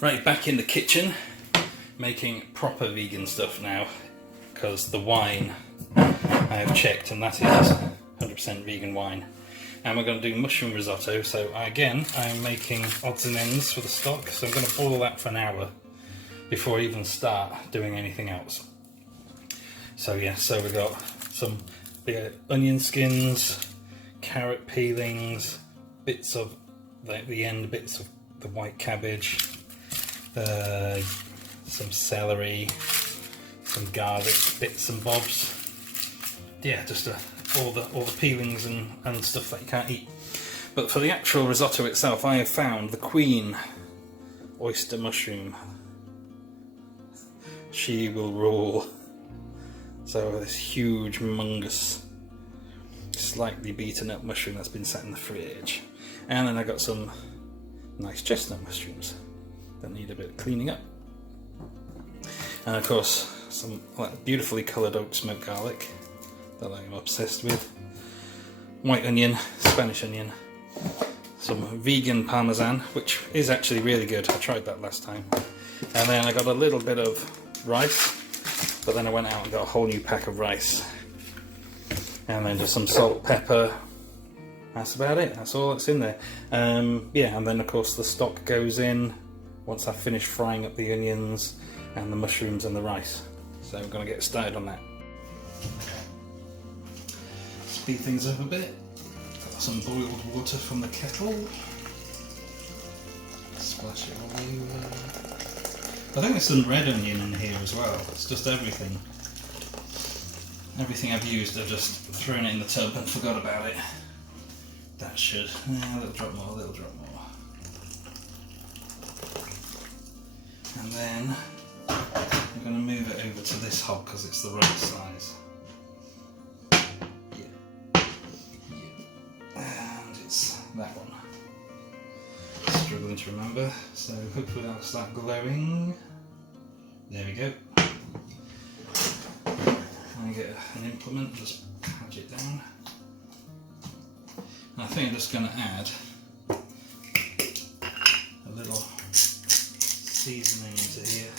Right, back in the kitchen, making proper vegan stuff now, because the wine I have checked and that is 100% vegan wine. And we're going to do mushroom risotto, so again I'm making odds and ends for the stock, so I'm going to boil that for an hour before I even start doing anything else. So yeah, so we've got some onion skins, carrot peelings, bits of the end bits of the white cabbage, some celery, some garlic bits and bobs. Yeah, just all the peelings and stuff that you can't eat. But for the actual risotto itself, I have found the queen oyster mushroom. She will rule. So this huge, humongous, slightly beaten up mushroom that's been sat in the fridge. And then I got some nice chestnut mushrooms that need a bit of cleaning up. And of course, some beautifully coloured oak smoked garlic that I'm obsessed with. White onion, Spanish onion, some vegan parmesan, which is actually really good. I tried that last time. And then I got a little bit of rice, but then I went out and got a whole new pack of rice. And then just some salt, pepper. That's about it. That's all that's in there. Yeah, and then of course the stock goes in once I've finished frying up the onions and the mushrooms and the rice. So we're going to get started on that. Speed things up a bit. Got some boiled water from the kettle. Splash it all over. I think there's some red onion in here as well. It's just everything. Everything I've used, I've just thrown it in the tub and forgot about it. That should. A little drop more, a little drop more. And then I'm going to move it over to this hob because it's the right size. Yeah. And it's that one. Struggling to remember, so hopefully that'll start glowing. There we go. And I get an implement, just patch it down. And I think I'm just going to add a little seasoning into here,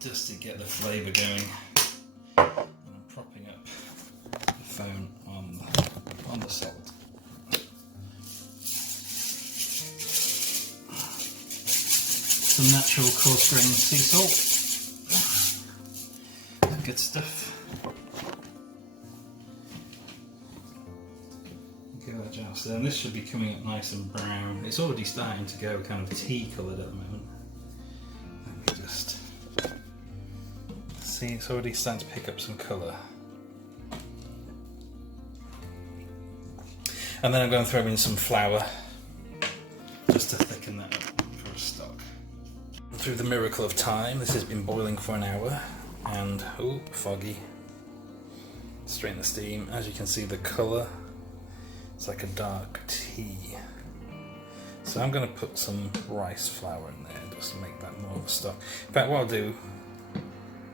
just to get the flavour going. And I'm propping up the phone on the salt. Some natural coarse grained sea salt. Good stuff. Give that a joust. And this should be coming up nice and brown. It's already starting to go kind of tea coloured at the moment. Let me just see, it's already starting to pick up some colour. And then I'm going to throw in some flour just to thicken that up for a stock. Through the miracle of time, this has been boiling for an hour and, oh, foggy. Strain the steam. As you can see, the colour, it's like a dark tea. So I'm going to put some rice flour in there just to make that more of a stock. In fact, what I'll do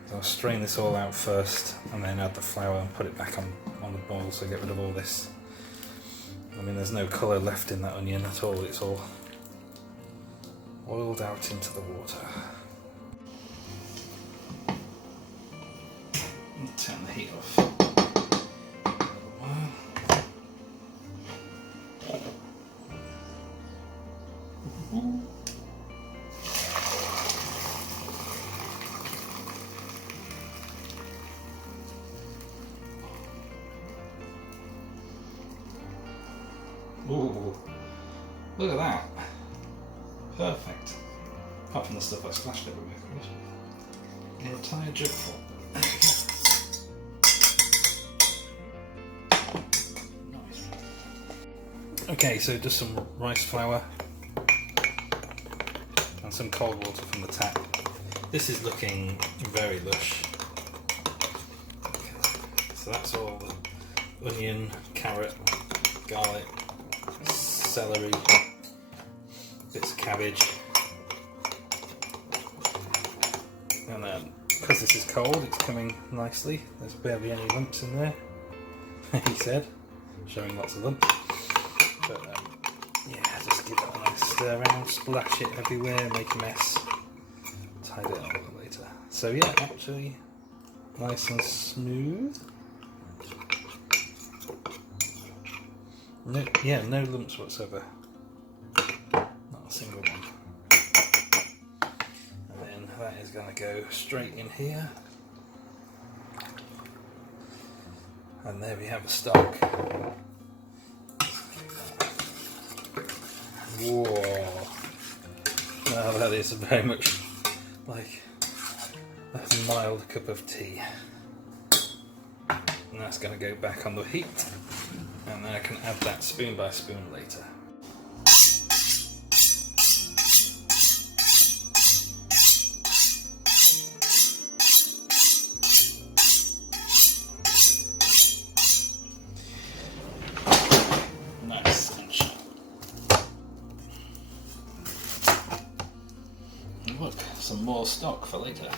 is I'll strain this all out first and then add the flour and put it back on the boil, so get rid of all this. I mean, there's no colour left in that onion at all, it's all oiled out into the water. And turn the heat off for a little while. Ooh, look at that. Perfect. Apart from the stuff I splashed everywhere. An entire jug full. There we go. Nice. Okay, so just some rice flour and some cold water from the tap. This is looking very lush. Okay. So that's all the onion, carrot, garlic, celery, bits of cabbage, and then because this is cold, it's coming nicely. There's barely any lumps in there, he said, showing lots of lumps. But yeah, around, splash it everywhere, make a mess, tidy it up later. So yeah, actually nice and smooth. No, yeah, no lumps whatsoever. Not a single one. And then that is going to go straight in here. And there we have a stock. Whoa. Now that is very much like a mild cup of tea. And that's going to go back on the heat. And then I can add that spoon by spoon later. Nice and sharp. And look, some more stock for later.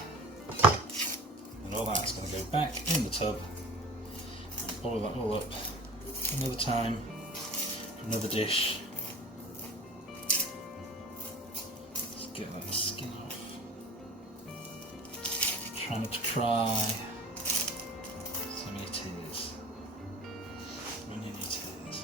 And all that's going to go back in the tub and boil that all up another time, another dish. Let's get that skin off. Try not to cry. So many tears. Many tears.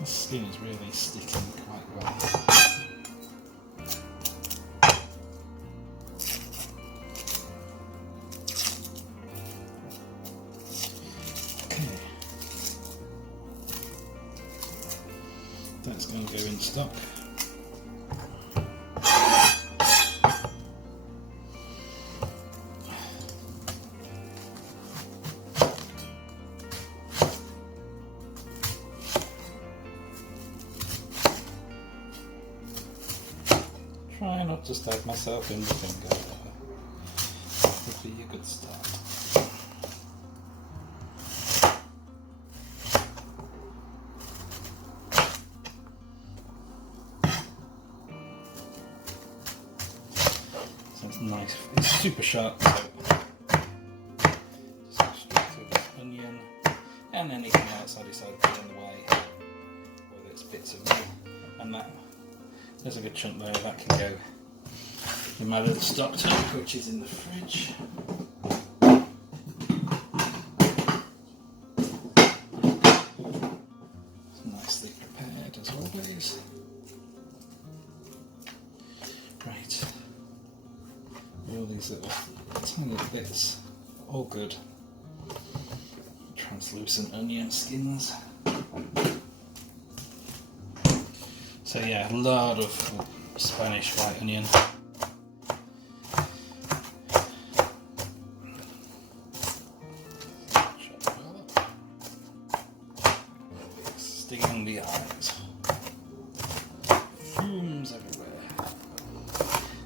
This skin is really sticking quite well. That's going to go in stock. Try not to stab myself in the finger. That would be a good start. Nice, it's super sharp, so just go straight through this onion and anything else I decide to put in the way, whether it's bits of meat, and that, there's a good chunk there, that can go in my little stock tank which is in the fridge. It's nicely prepared as always. Right. All these little tiny bits, all good. Translucent onion skins. So yeah, a lot of Spanish white onion. Stinging the eyes. Fumes everywhere.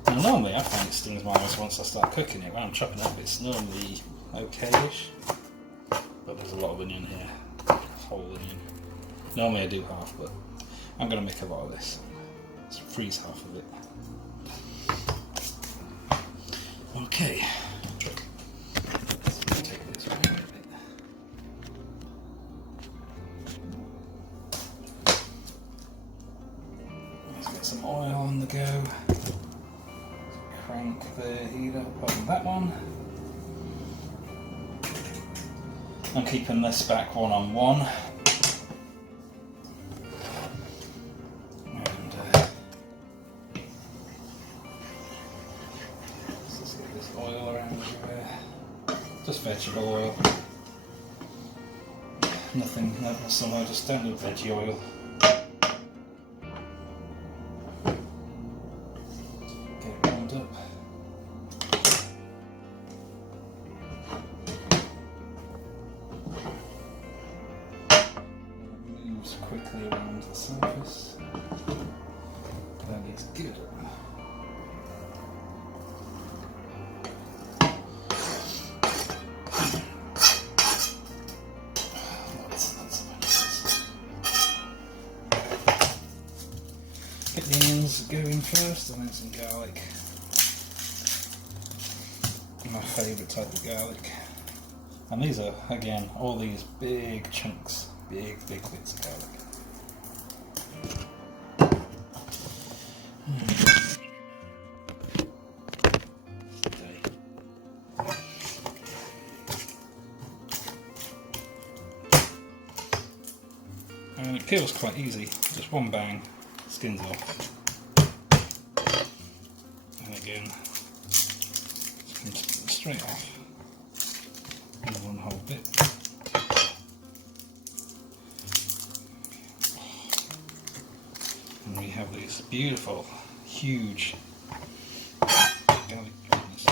Now normally I find it stings my eyes once I start cooking it. When I'm chopping it up it's normally okay-ish. But there's a lot of onion here. Whole onion. Normally I do half, but I'm going to make a lot of this. Let's freeze half of it. Okay. Let's take this one a bit. Let's get some oil on the go. Crank the heat up on that one. I'm keeping this back 1 on 1. And let's just get this oil around everywhere. Just vegetable oil. Nothing, somehow just standard veggie oil. Get it warmed up. Quickly around the surface. That is good. Get the onions going first, and then some garlic. my favourite type of garlic. And these are, again, all these big chunks, big bits of garlic. And it peels quite easy, just one bang, skin's off. And again, straight off in one whole bit. And we have these beautiful, huge garlic goodness.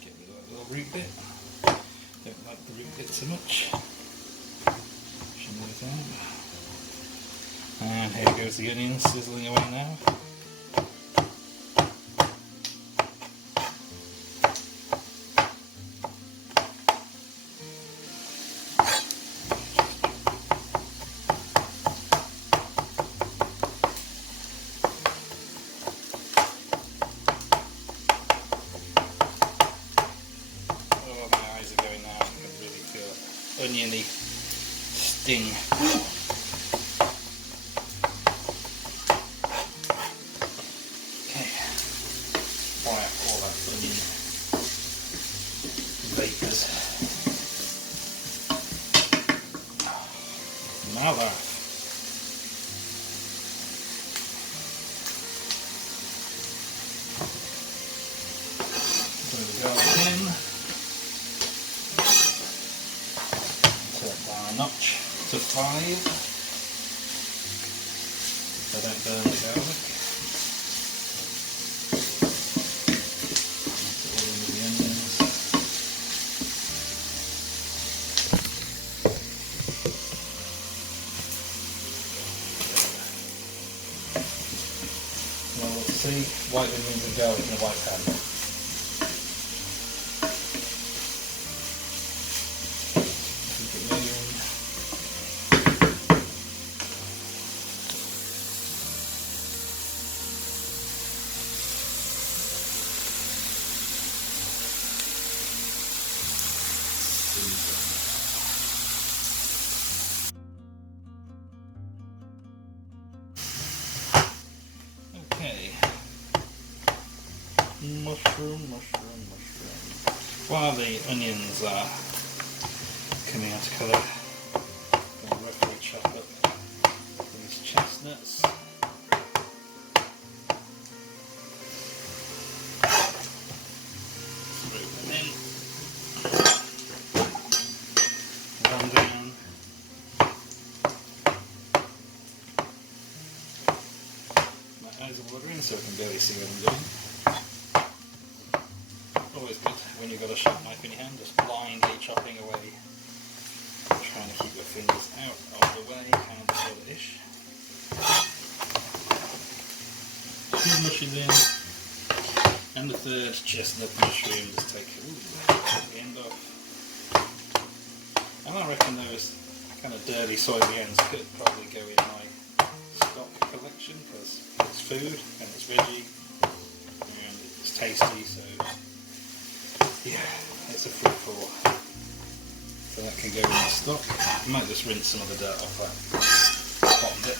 Get rid of that little root bit. Don't like the root bit so much. Shim those out. And here goes the onions sizzling away now. Oniony sting. Okay, fry up all that onion vapours. Now that. Throw the garlic in. Notch to 5 so I don't burn the garlic. Mix it all in with the onions. Well, let's see, white onions and garlic in a white pan. Okay, mushroom. While the onions are coming out of colour, I'm going to roughly chop up these chestnuts. Throw them in. One down. My eyes are watering so I can barely see what I'm doing. Always good when you've got a sharp knife in your hand, just blindly chopping away, trying to keep your fingers out of the way, kind of sort of ish. 2 mushes in, and the third chestnut mushroom, just take the end off. And I reckon those kind of dirty soily ends could probably go in my stock collection because it's food and it's veggie and it's tasty, so yeah, it's a fruit for all. So that can go in the stock. I might just rinse some of the dirt off that bottom bit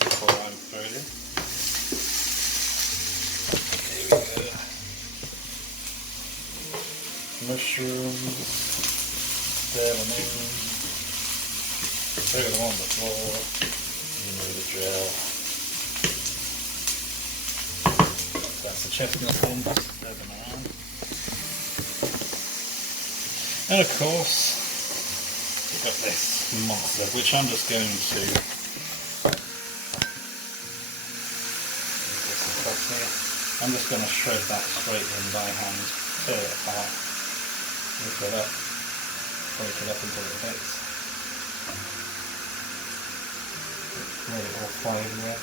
before I throw it in. Here we go. Mushrooms, stir them in, throw them on the floor, you know the drill. That's the chestnut in, just stir them around. And of course, we've got this monster, which I'm just going to I'm just going to shred that straight in by hand, tear it apart, lift it up, break it up into little bits, let it all fly everywhere.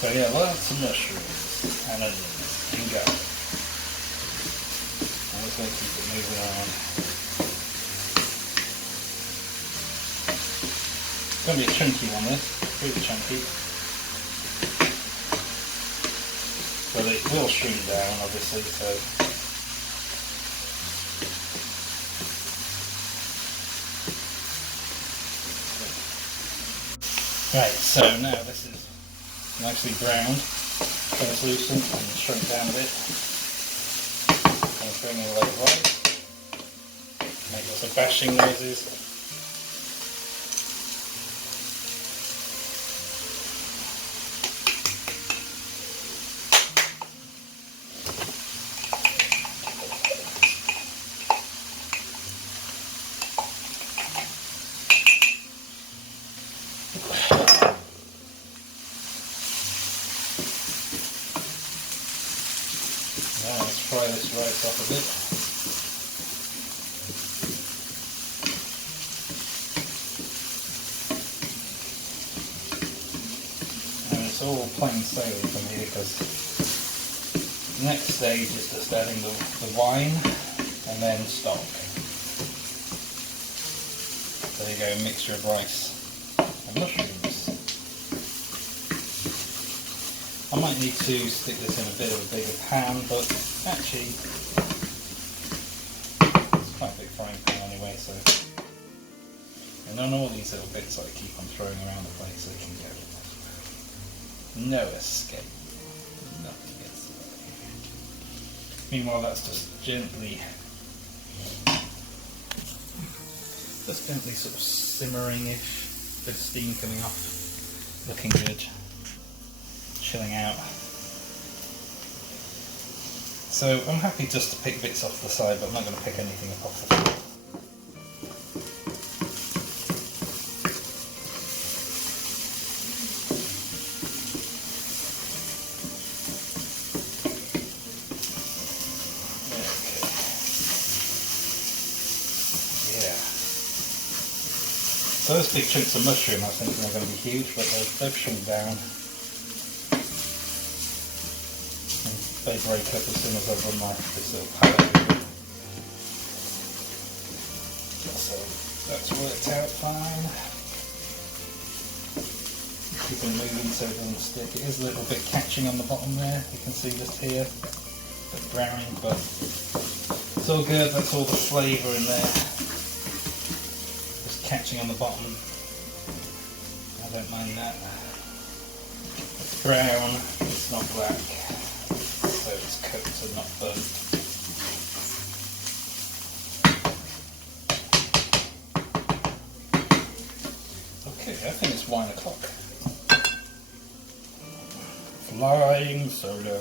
So yeah, lots of mushrooms and onions and garlic. I'm just going to keep it moving on. It's going to be a chunky one, this. Really chunky. But it will shrink down, obviously, so... Right, so now this is nicely browned, translucent and shrunk down a bit. I'm bring in a load of rice, make lots of bashing noises. Now let's fry this rice up a bit. And it's all plain sailing from here because the next stage is just adding the wine and then stock. So there you go, a mixture of rice and mushrooms. I might need to stick this in a bit of a bigger pan, but actually it's quite a big frying pan anyway, so. And on all these little bits I keep on throwing around the place, they can go. No escape. Nothing gets away. Meanwhile, that's just gently sort of simmering-ish, bit of steam coming off, looking good. Chilling out. So I'm happy just to pick bits off the side, but I'm not going to pick anything up off the floor. Okay. Yeah. So those big chunks of mushroom I was thinking were going to be huge, but they've shrunk down. They break up as soon as I've run this little palette. So that's worked out fine. Keep it moving so it doesn't stick. It is a little bit catching on the bottom there. You can see just here, a bit browning, but it's all good. That's all the flavour in there. Just catching on the bottom. I don't mind that. It's brown. It's not black. So it's cooked and not burnt. Okay, I think it's 1 o'clock. Flying soda.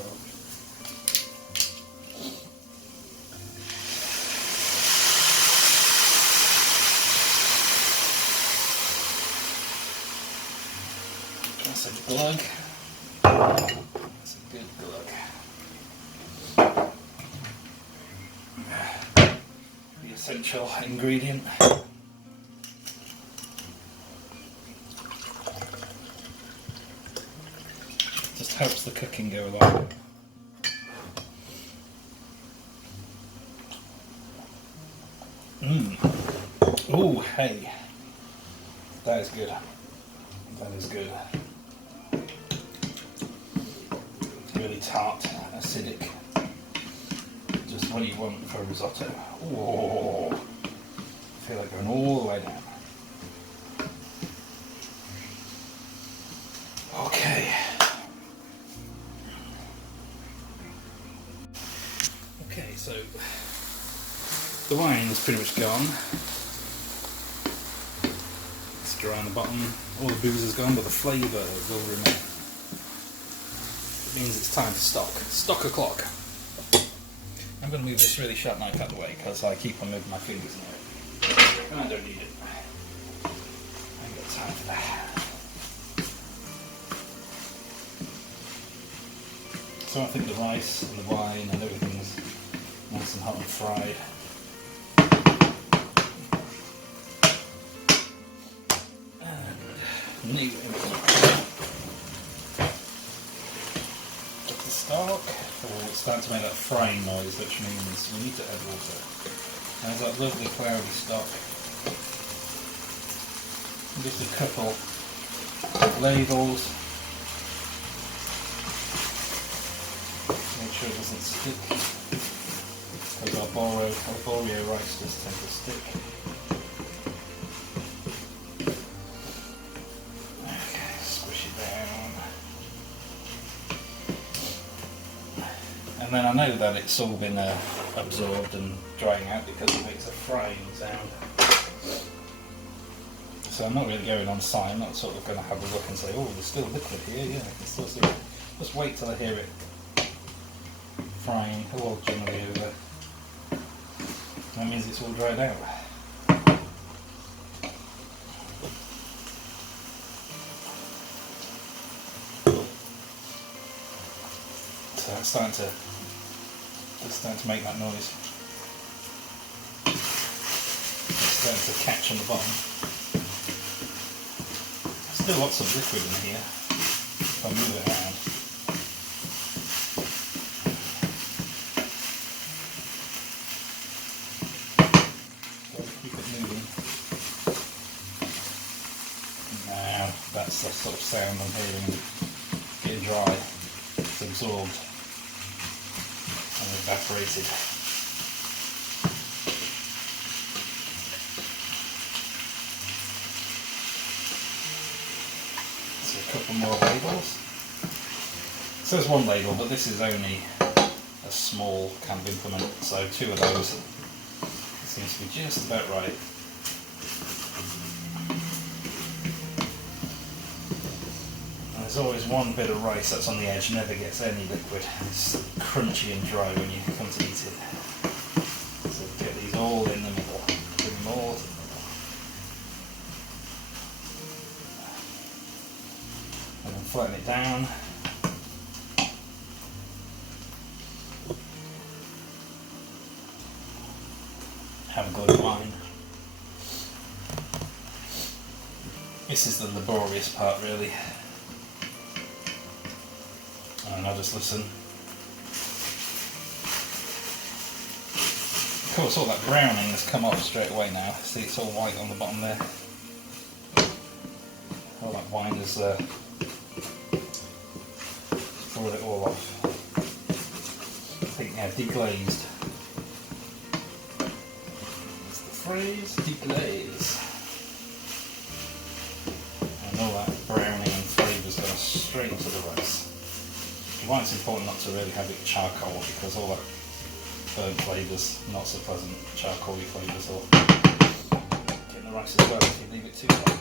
That's a glug. That's a good glug. The essential ingredient. Just helps the cooking go along. Ooh, hey. That is good. That is good. Really tart, acidic. Just what you want for risotto. Ooh. I feel like going all the way down. Okay. Okay, so the wine is pretty much gone. It's dry on the bottom. All the booze is gone, but the flavour will remain. It means it's time to stock. Stock o'clock. I'm going to move this really sharp knife out of the way because I keep on moving my fingers near it. I don't need it. I ain't got time for that. So I think the rice and the wine and everything's nice and hot and fried. And the stock. Oh, it's starting to make that frying noise, which means we need to add water. There's that lovely cloudy stock. And just a couple of ladles. Make sure it doesn't stick. Because arborio rice does tend to stick. Okay, squish it down. And then I know that it's all been absorbed and drying out because it makes a frying sound. So I'm not really going on site, I'm not sort of going to have a look and say, oh, there's still liquid here, yeah, I can still see it. Just wait till I hear it frying, well, generally over. That means it's all dried out. So it's starting to make that noise. It's starting to catch on the bottom. Still lots of liquid in here if I move it around. Keep it moving. Now that's the sort of sound I'm hearing. Getting dry. It's absorbed and evaporated. So a couple more ladles. So there's one ladle, but this is only a small kind of implement, so 2 of those seems to be just about right. And there's always one bit of rice that's on the edge, never gets any liquid. It's crunchy and dry when you come to eat it. So get these all in the middle. Bring them all to the middle. And then flatten it down. Have a good wine. This is the laborious part, really. And I'll just listen. Of course, all that browning has come off straight away now. See, it's all white on the bottom there. All that wine has brought it all off. I think, yeah, deglazed. That's the phrase, deglaze. And all that browning and flavour's gone straight into the rice. Why it's important not to really have it charcoal, because all that burnt flavours, not so pleasant charcoaly flavours, or get in the rice as well if you leave it too long.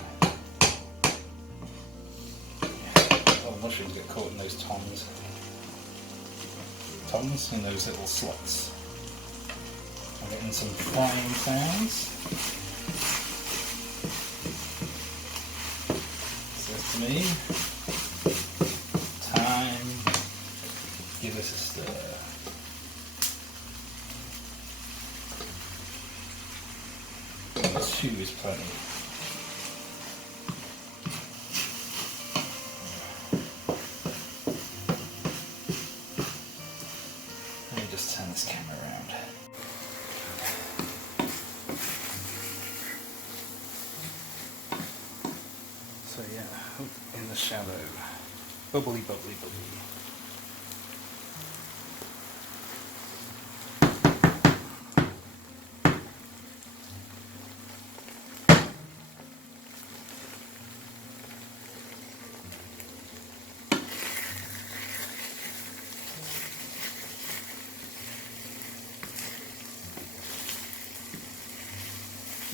Yeah, all the mushrooms get caught in those tongs. Tongs in those little slots. I'm getting some frying sounds. Says to me, time. Give this a stir. Two is plenty. Let me just turn this camera around. So yeah, in the shadow. Bubbly, bubbly, bubbly.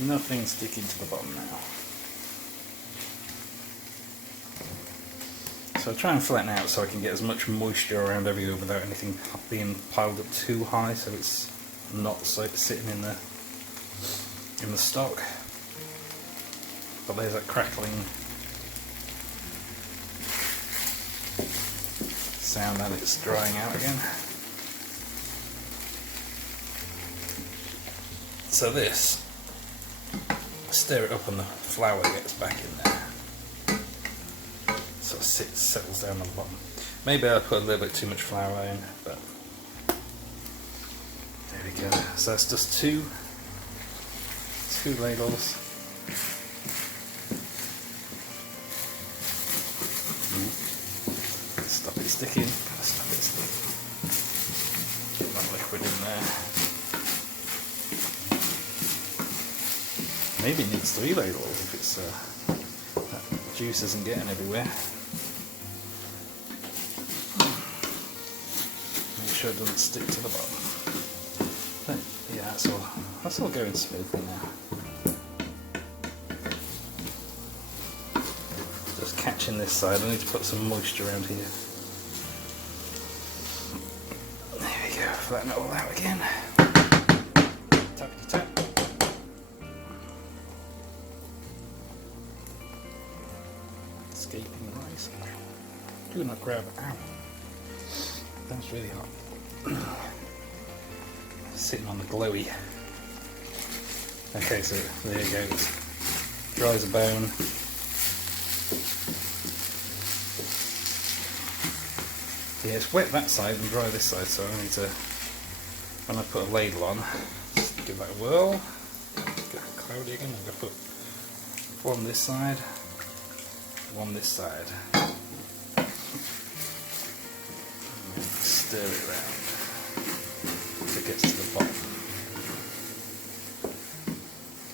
Nothing sticking to the bottom now. So I try and flatten out so I can get as much moisture around everywhere without anything being piled up too high, so it's not so sitting in the stock. But there's that crackling sound that it's drying out again. So this, stir it up and the flour gets back in there, so it settles down on the bottom. Maybe I put a little bit too much flour in, but there we go. So that's just two ladles. Stop it sticking. Gotta stop it sticking. Get that liquid in there. Maybe it needs 3 ladles if it's that juice isn't getting everywhere. Make sure it doesn't stick to the bottom. But yeah, that's all going smoothly now. Just catching this side. I need to put some moisture around here. There we go. Flatten it all out again. Tappity tap. Escaping rice. Do not grab. Ow. That's really hot. Sitting on the glowy. Okay, so there you go. It's dry as a bone. Yeah, it's wet that side and dry this side, so I need to, when I put a ladle on, just give that a whirl. Get cloudy again. I'm going to put one this side, one this side. Stir it around so it gets to the bottom.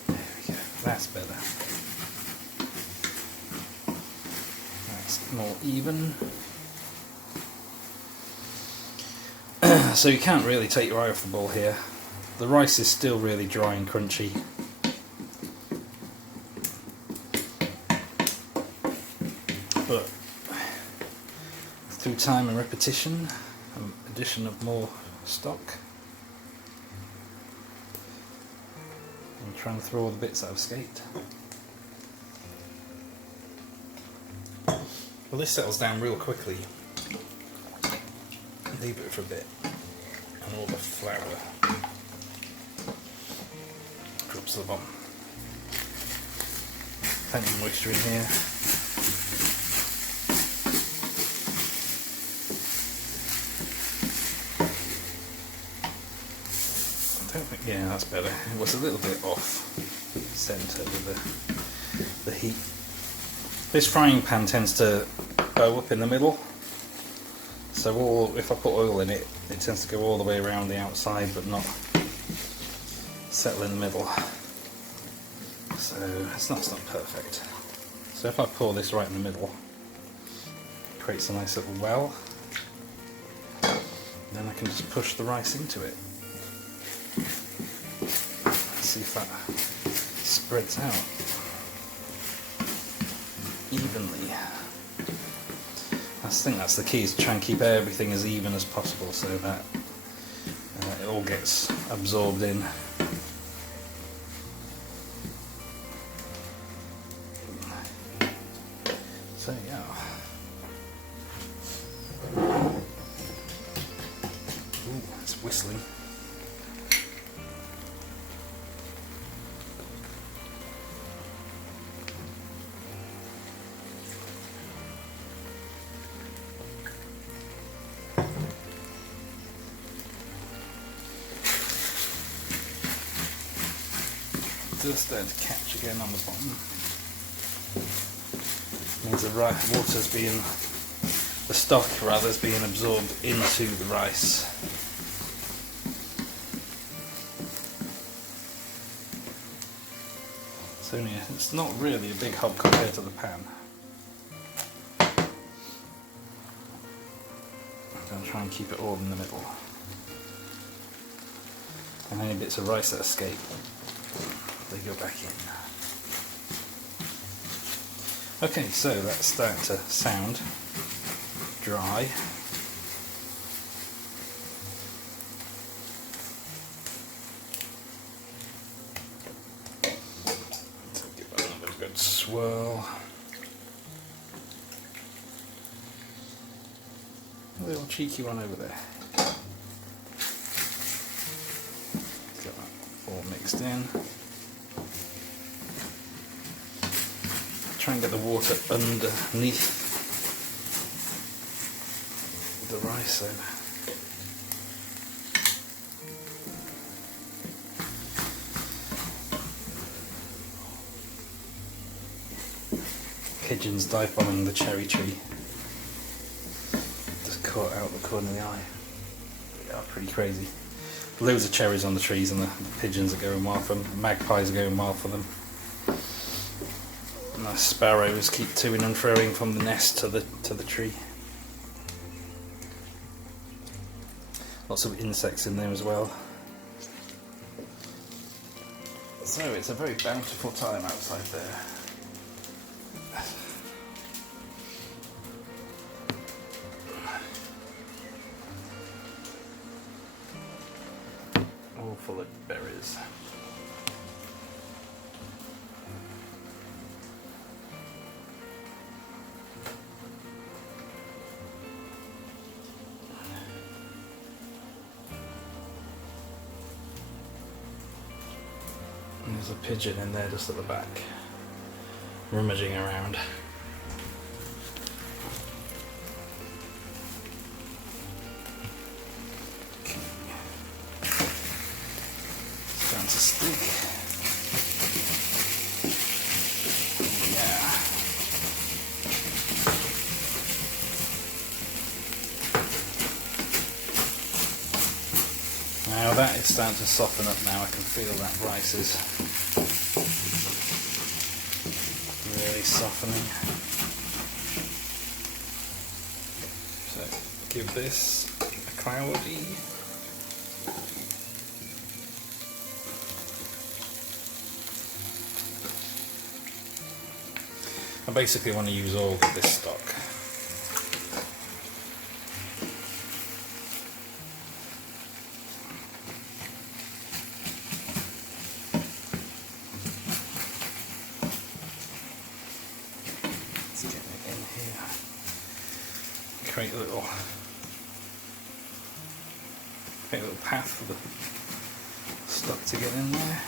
There we go. That's better. That's more even. So you can't really take your eye off the ball here. The rice is still really dry and crunchy. But through time and repetition, and addition of more stock, and try and throw all the bits that have escaped. Well, this settles down real quickly. Leave it for a bit, and all the flour drops to the bottom. Plenty of moisture in here. I don't think, yeah, that's better. It was a little bit off centre with the heat. This frying pan tends to bow up in the middle. So if I put oil in it, it tends to go all the way around the outside but not settle in the middle. So it's not perfect. So if I pour this right in the middle, it creates a nice little well. Then I can just push the rice into it. See if that spreads out evenly. I think that's the key, is to try and keep everything as even as possible so that it all gets absorbed in. So yeah. Ooh, it's whistling. Just starting to catch again on the bottom. Means the water's being, the stock rather, is being absorbed into the rice. It's not really a big hob compared to the pan. I'm going to try and keep it all in the middle. And any bits of rice that escape, they go back in. Okay, so that's starting to sound dry. So give that another good swirl. A little cheeky one over there. Get that all mixed in. Try and get the water underneath the rice in. Pigeons dive bombing the cherry tree. Just caught out the corner of the eye. They are pretty crazy. Loads of cherries on the trees, and the pigeons are going wild for them. Magpies are going wild for them. And the sparrows keep toing and throwing from the nest to the tree. Lots of insects in there as well. So it's a very bountiful time outside there. All full of berries. And there's a pigeon in there just at the back, rummaging around. Starting to stink. Yeah. Now that is starting to soften up now. I can feel that rice is really softening. So give this a cloudy. I basically want to use all of this stock. Let's get it in here. Create a little path for the stock to get in there.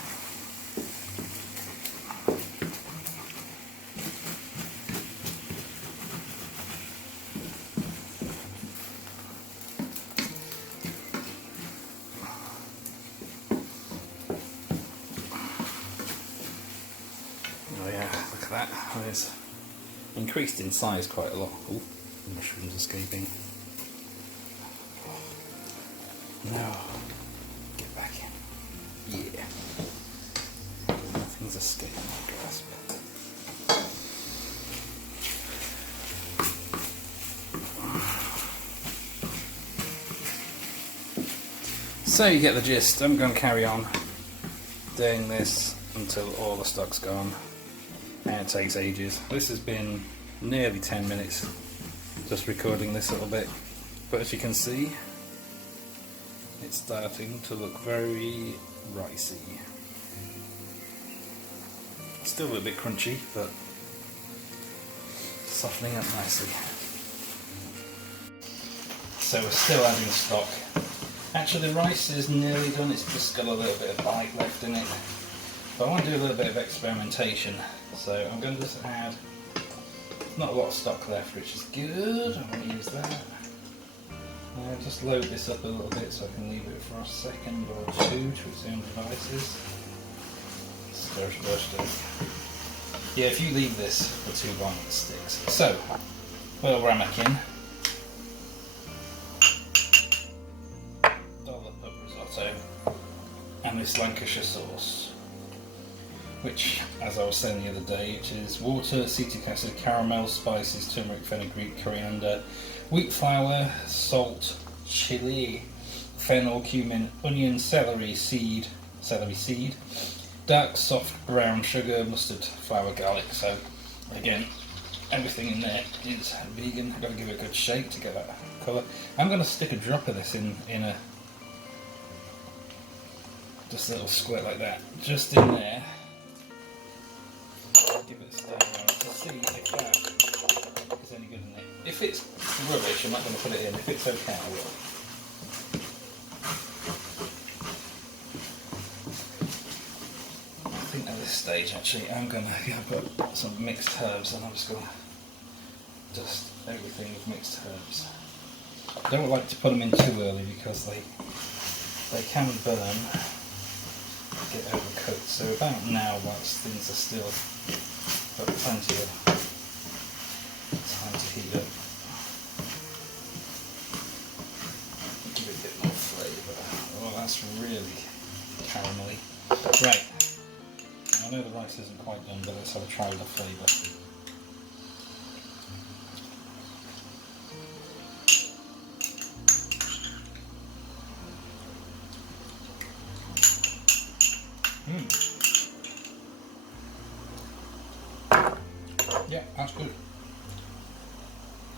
Oh yeah, look at that. It's increased in size quite a lot. Ooh, mushrooms escaping. No. Get back in. Yeah. Nothing's escaping my grasp. So you get the gist. I'm going to carry on doing this until all the stock's gone. And it takes ages. This has been nearly 10 minutes just recording this little bit, but as you can see, it's starting to look very ricey. Still a little bit crunchy, but softening up nicely. So we're still adding stock. Actually, the rice is nearly done, it's just got a little bit of bite left in it. But I want to do a little bit of experimentation, so I'm going to just add, not a lot of stock left, which is good. I'm going to use that. Just load this up a little bit so I can leave it for a second or two to its own devices. Stir. Yeah, if you leave this for too long, it sticks. So, little ramekin. Dollop of risotto. And this Lancashire sauce, which, as I was saying the other day, which is water, acetic acid, caramel, spices, turmeric, fenugreek, coriander, wheat flour, salt, chili, fennel, cumin, onion, celery seed, dark soft brown sugar, mustard, flour, garlic. So again, everything in there is vegan. I've got to give it a good shake to get that colour. I'm going to stick a drop of this in a just a little squirt like that, just in there. Give it a stir around to see if that is any good in it. If it's rubbish, I'm not going to put it in. If it's okay, I will. I think at this stage, actually, I've got some mixed herbs, and I'm just going to dust everything with mixed herbs. I don't like to put them in too early because they can burn, get overcooked. So about now, whilst things are still got plenty of time to heat up, give it a bit more flavour. Oh, that's really caramelly. Right, I know the rice isn't quite done, but let's have a try with the flavour. Yeah, that's good.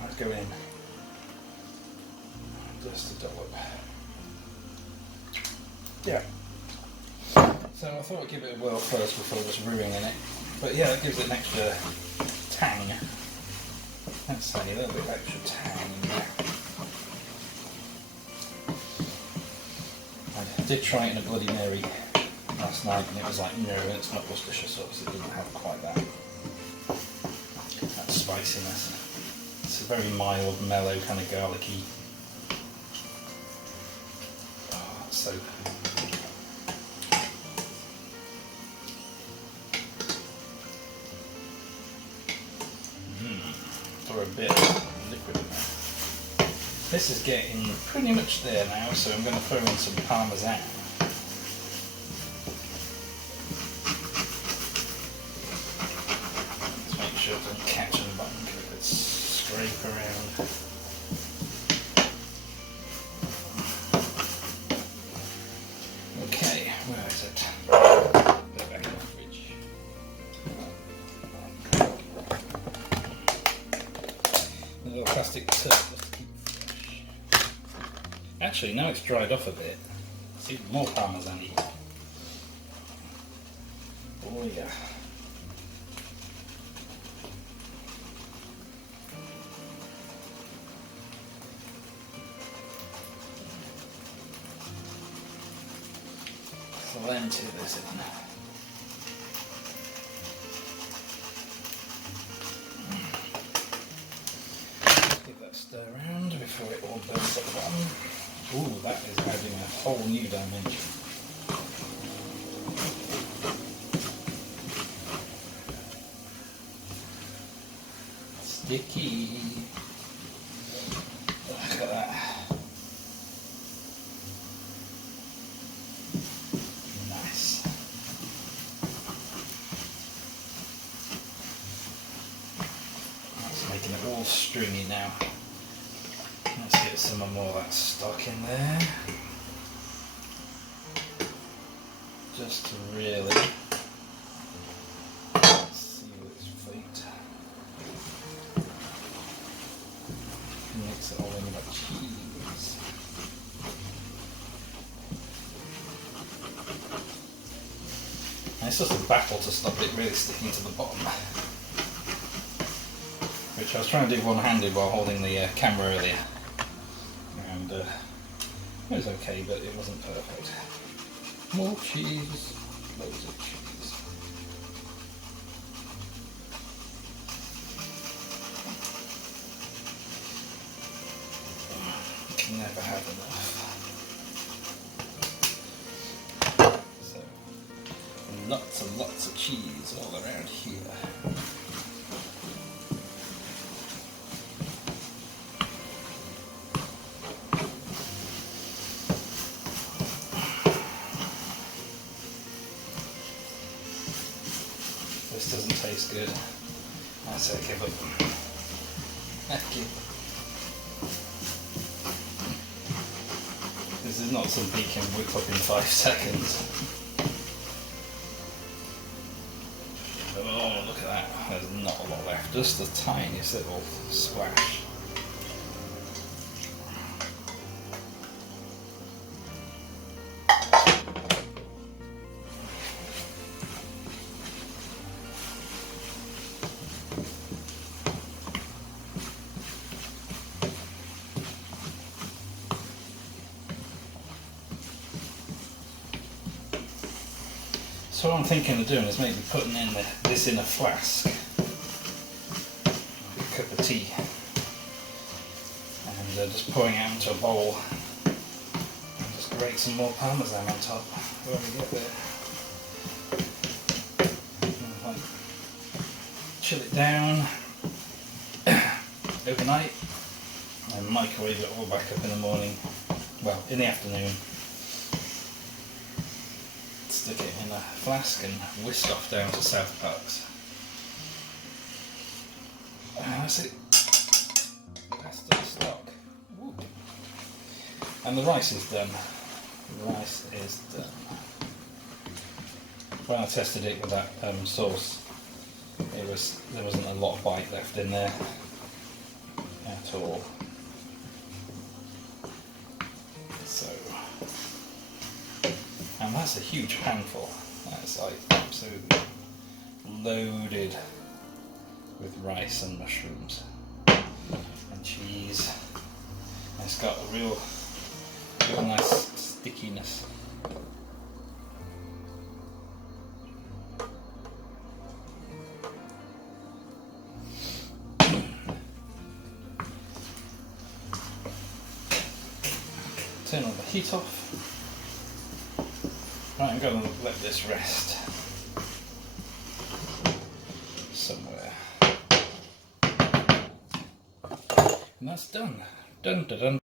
Let's go in. Just a dollop. Yeah. So I thought I'd give it a whirl first before just ruining it. But yeah, that gives it an extra tang. Let's say a little bit extra tang in there. I did try it in a Bloody Mary last night and it was like, no, it's not Worcestershire sauce, it doesn't have quite that spiciness. It's a very mild, mellow, kind of garlicky. Oh, that's so good. Throw a bit of liquid in there. This is getting pretty much there now, so I'm going to throw in some parmesan. Let's make sure it doesn't catch on the bottom because it's scrape around. Okay, where is it? Put it back in the fridge. A little plastic tub just to keep it fresh. Actually, now it's dried off a bit. It's even more parmesan-y. Oh yeah. Plenty of this in. Give that a stir around before it all burns at the bottom. Ooh, that is adding a whole new dimension. Sticky. Look at that. Nice. That's making it all stringy now. Let's get some more of that stock in there. Just to really seal its fate. Mix it all in with that cheese. And it's just a battle to stop it really sticking to the bottom. Which I was trying to do one-handed while holding the camera earlier. And it was okay, but it wasn't perfect. More cheese, loads of cheese. Can never have enough. So, lots and lots of cheese all around here. This doesn't taste good. That's okay, but thank you. This is not something you can whip up in 5 seconds. Oh, look at that. There's not a lot left. Just the tiniest little splash. So what I'm thinking of doing is maybe putting in this in a flask, like a cup of tea, and just pouring it into a bowl and just grate some more parmesan on top when we get there. And chill it down overnight and microwave it all back up in the morning, well, in the afternoon. Stick it in a flask and whisk off down to South Parks. And that's it. The rest of the stock. Woo. And the rice is done. The rice is done. When I tested it with that sauce, there wasn't a lot of bite left in there at all. So, and that's a huge panful. That's like absolutely loaded with rice and mushrooms and cheese. And it's got a real nice stickiness. Turn all the heat off. Right, I'm going to let this rest somewhere. And that's done. Dun dun dun.